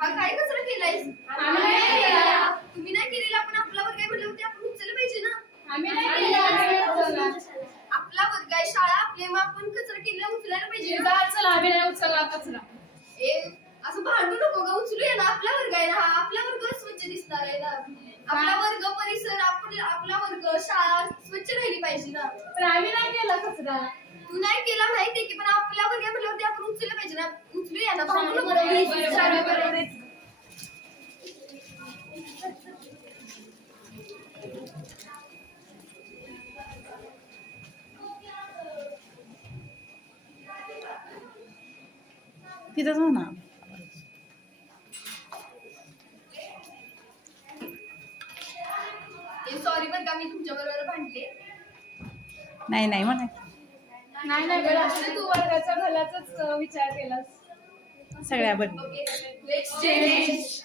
हा काय कचरा केलायस? आम्ही नाही केला. तुम्ही नाही केलेला, पण आपला वर्ग आहे म्हटल्यावरती आपण उचललं पाहिजे ना. आम्ही नाही केला. आपला वर्ग आहे, शाळा आपली आहे, मग आपण कचरा केलेला उचलायला पाहिजे ना. चला आम्ही नाही उचलला कचरा. असं भांडू नको ग, उचलूया ना. आपला वर्ग आहे ना, हा आपला वर्ग स्वच्छ दिसणार आहे ना. आपला वर्ग परिसर आपला वर्ग शाळा स्वच्छ राहिली पाहिजे ना. पण आम्ही नाही केला कचरा. तू नाही केला माहितीये की, पण आपल्या वर्ग आहे म्हटल्यावरती आपण उचललं पाहिजे ना. उचलूया ना, भांडू नको. बरोबर. तिथंच म्हणा. सॉरी बरं का, मी तुमच्या बरोबर भांडले. नाही नाही म्हणा. नाही बरं, तू वर्गाच्या भल्याचाच विचार केलास. सगळ्या बदल. Okay, let's change.